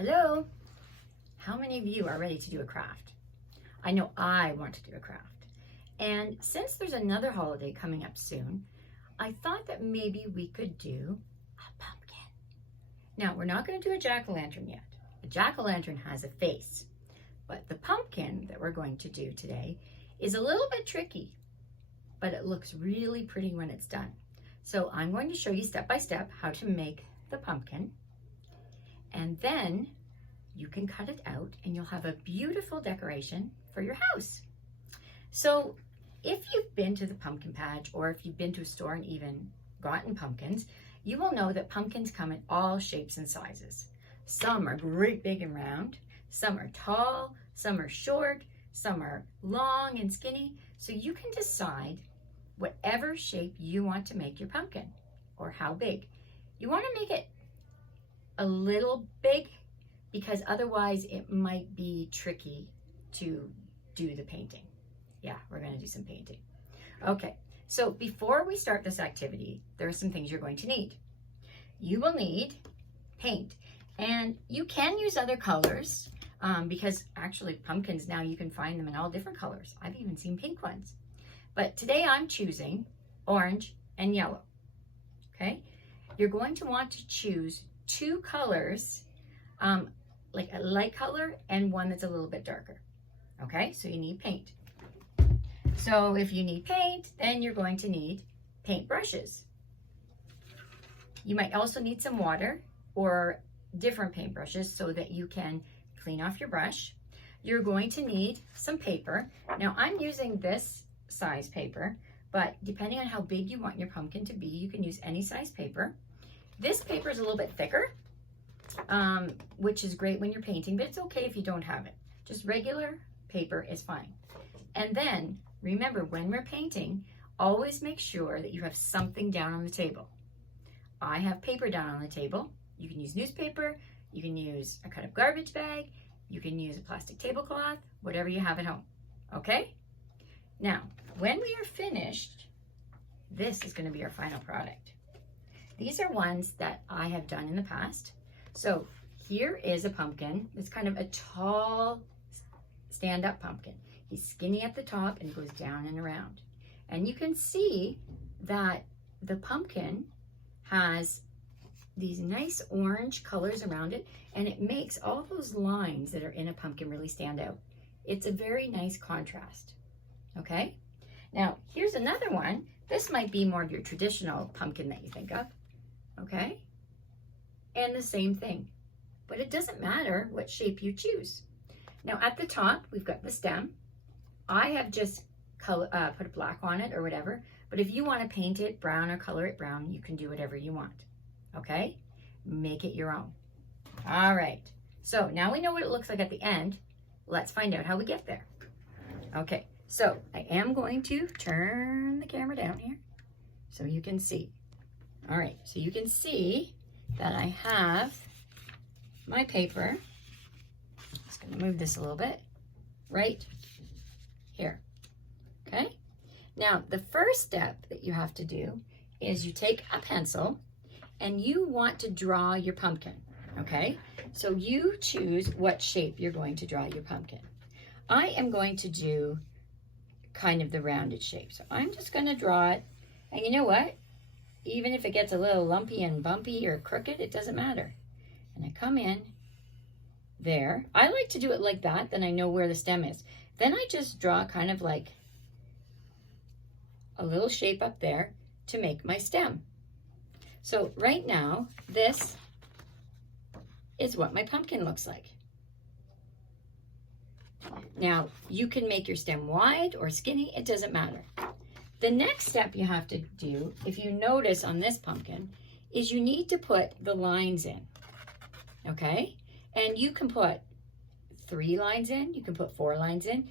Hello. How many of you are ready to do a craft? I know I want to do a craft. And since there's another holiday coming up soon, I thought that maybe we could do a pumpkin. Now, we're not going to do a jack-o'-lantern yet. A jack-o'-lantern has a face, but the pumpkin that we're going to do today is a little bit tricky, but it looks really pretty when it's done. So I'm going to show you step by step how to make the pumpkin, and then you can cut it out and you'll have a beautiful decoration for your house. So if you've been to the pumpkin patch, or if you've been to a store and even gotten pumpkins, you will know that pumpkins come in all shapes and sizes. Some are great big and round, some are tall, some are short, some are long and skinny. So you can decide whatever shape you want to make your pumpkin, or how big. You want to make it a little big because otherwise it might be tricky to do the painting. Yeah, we're going to do some painting. Okay, so before we start this activity, there are some things you're going to need. You will need paint, and you can use other colors because actually pumpkins now you can find them in all different colors. I've even seen pink ones. But today I'm choosing orange and yellow. Okay, you're going to want to choose two colors, like a light color and one that's a little bit darker. Okay, so you need paint. So if you need paint, then you're going to need paint brushes. You might also need some water or different paint brushes so that you can clean off your brush. You're going to need some paper. Now I'm using this size paper, but depending on how big you want your pumpkin to be, you can use any size paper. This paper is a little bit thicker, which is great when you're painting, but it's okay if you don't have it. Just regular paper is fine. And then remember, when we're painting, always make sure that you have something down on the table. I have paper down on the table. You can use newspaper, you can use a cut up garbage bag, you can use a plastic tablecloth, whatever you have at home. Okay? Now, when we are finished, this is going to be our final product. These are ones that I have done in the past. So here is a pumpkin. It's kind of a tall stand-up pumpkin. He's skinny at the top and goes down and around. And you can see that the pumpkin has these nice orange colors around it, and it makes all those lines that are in a pumpkin really stand out. It's a very nice contrast. Okay? Now, here's another one. This might be more of your traditional pumpkin that you think of. Okay? And the same thing. But it doesn't matter what shape you choose. Now, at the top, we've got the stem. I have just put a black on it or whatever. But if you want to paint it brown or color it brown, you can do whatever you want. Okay? Make it your own. All right. So now we know what it looks like at the end. Let's find out how we get there. Okay. So I am going to turn the camera down here so you can see. All right, so you can see that I have my paper. Just gonna move this a little bit, right here, okay? Now, the first step that you have to do is you take a pencil and you want to draw your pumpkin, okay? So you choose what shape you're going to draw your pumpkin. I am going to do kind of the rounded shape. So I'm just going to draw it. And you know what? Even if it gets a little lumpy and bumpy or crooked, it doesn't matter. And I come in there. I like to do it like that, then I know where the stem is. Then I just draw kind of like a little shape up there to make my stem. So right now, this is what my pumpkin looks like. Now, you can make your stem wide or skinny, it doesn't matter. The next step you have to do, if you notice on this pumpkin, is you need to put the lines in, okay? And you can put 3 lines in, you can put 4 lines in.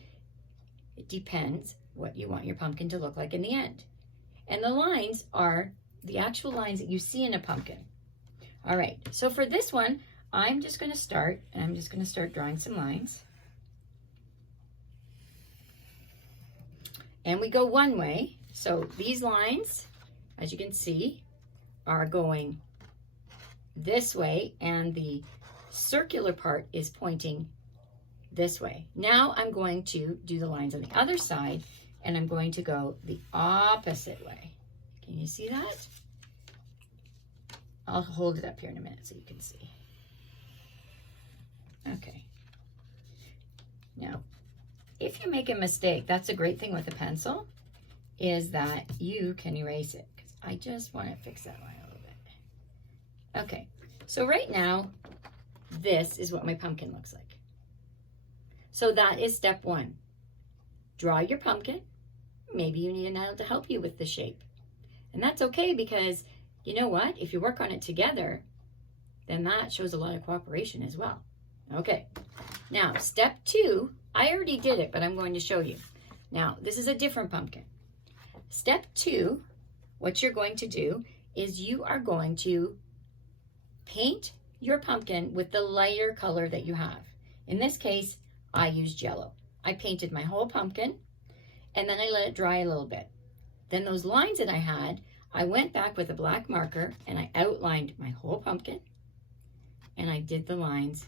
It depends what you want your pumpkin to look like in the end. And the lines are the actual lines that you see in a pumpkin. All right, so for this one, I'm just gonna start drawing some lines. And we go one way. So these lines, as you can see, are going this way, and the circular part is pointing this way. Now I'm going to do the lines on the other side, and I'm going to go the opposite way. Can you see that? I'll hold it up here in a minute so you can see. Okay. Now, if you make a mistake, that's a great thing with a pencil, is that you can erase it. Because I just want to fix that line a little bit. Okay, so right now, this is what my pumpkin looks like. So that is step one. Draw your pumpkin. Maybe you need an adult to help you with the shape. And that's okay, because you know what? If you work on it together, then that shows a lot of cooperation as well. Okay, now step two, I already did it, but I'm going to show you. Now, this is a different pumpkin. Step two, what you're going to do is you are going to paint your pumpkin with the lighter color that you have. In this case, I used yellow. I painted my whole pumpkin, and then I let it dry a little bit. Then those lines that I had, I went back with a black marker and I outlined my whole pumpkin, and I did the lines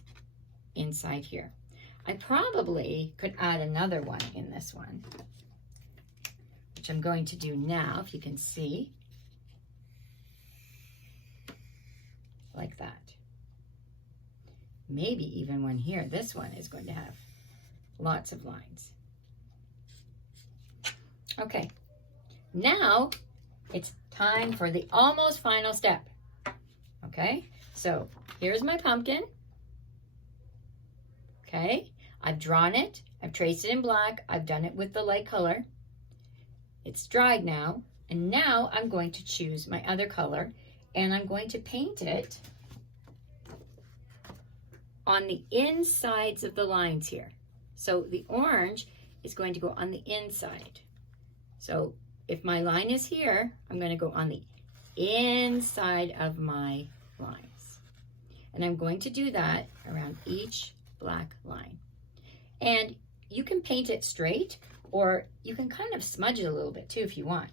inside here. I probably could add another one in this one, which I'm going to do now, if you can see. Like that. Maybe even one here. This one is going to have lots of lines. Okay, now it's time for the almost final step. Okay, so here's my pumpkin. Okay, I've drawn it, I've traced it in black, I've done it with the light color. It's dried now, and now I'm going to choose my other color, and I'm going to paint it on the insides of the lines here. So the orange is going to go on the inside. So if my line is here, I'm going to go on the inside of my lines. And I'm going to do that around each black line. And you can paint it straight, or you can kind of smudge it a little bit too if you want,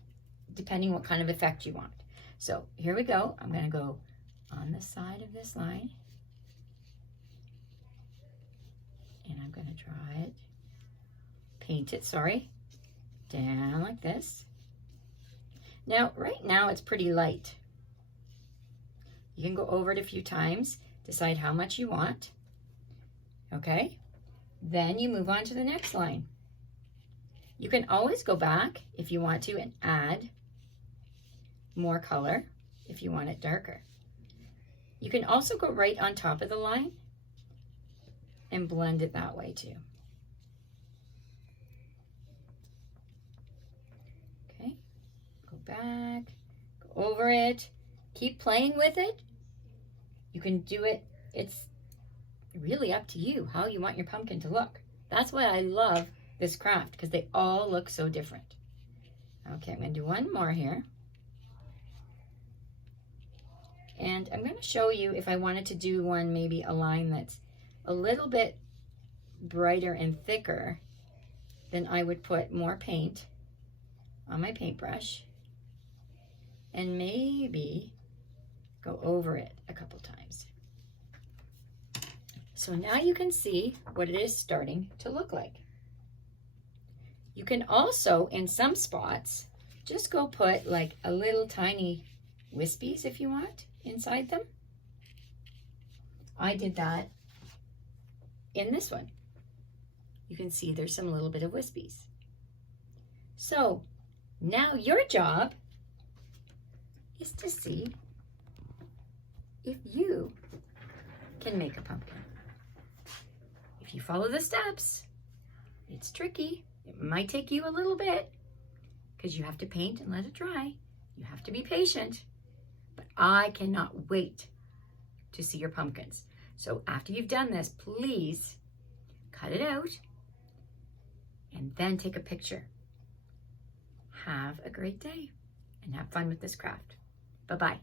depending what kind of effect you want. So here we go. I'm going to go on the side of this line, and I'm going to draw it, paint it, down like this. Now, right now it's pretty light. You can go over it a few times, decide how much you want. Okay, then you move on to the next line. You can always go back if you want to and add more color if you want it darker. You can also go right on top of the line and blend it that way too. Okay, go back, go over it, keep playing with it. You can do it, it's really up to you how you want your pumpkin to look. That's why I love this craft, because they all look so different. Okay, I'm going to do one more here. And I'm going to show you if I wanted to do one, maybe a line that's a little bit brighter and thicker, then I would put more paint on my paintbrush and maybe go over it a couple times. So now you can see what it is starting to look like. You can also, in some spots, just go put like a little tiny wispies if you want inside them. I did that in this one. You can see there's some little bit of wispies. So now your job is to see if you can make a pumpkin. If you follow the steps, it's tricky. It might take you a little bit because you have to paint and let it dry. You have to be patient, but I cannot wait to see your pumpkins. So after you've done this, please cut it out and then take a picture. Have a great day and have fun with this craft. Bye-bye.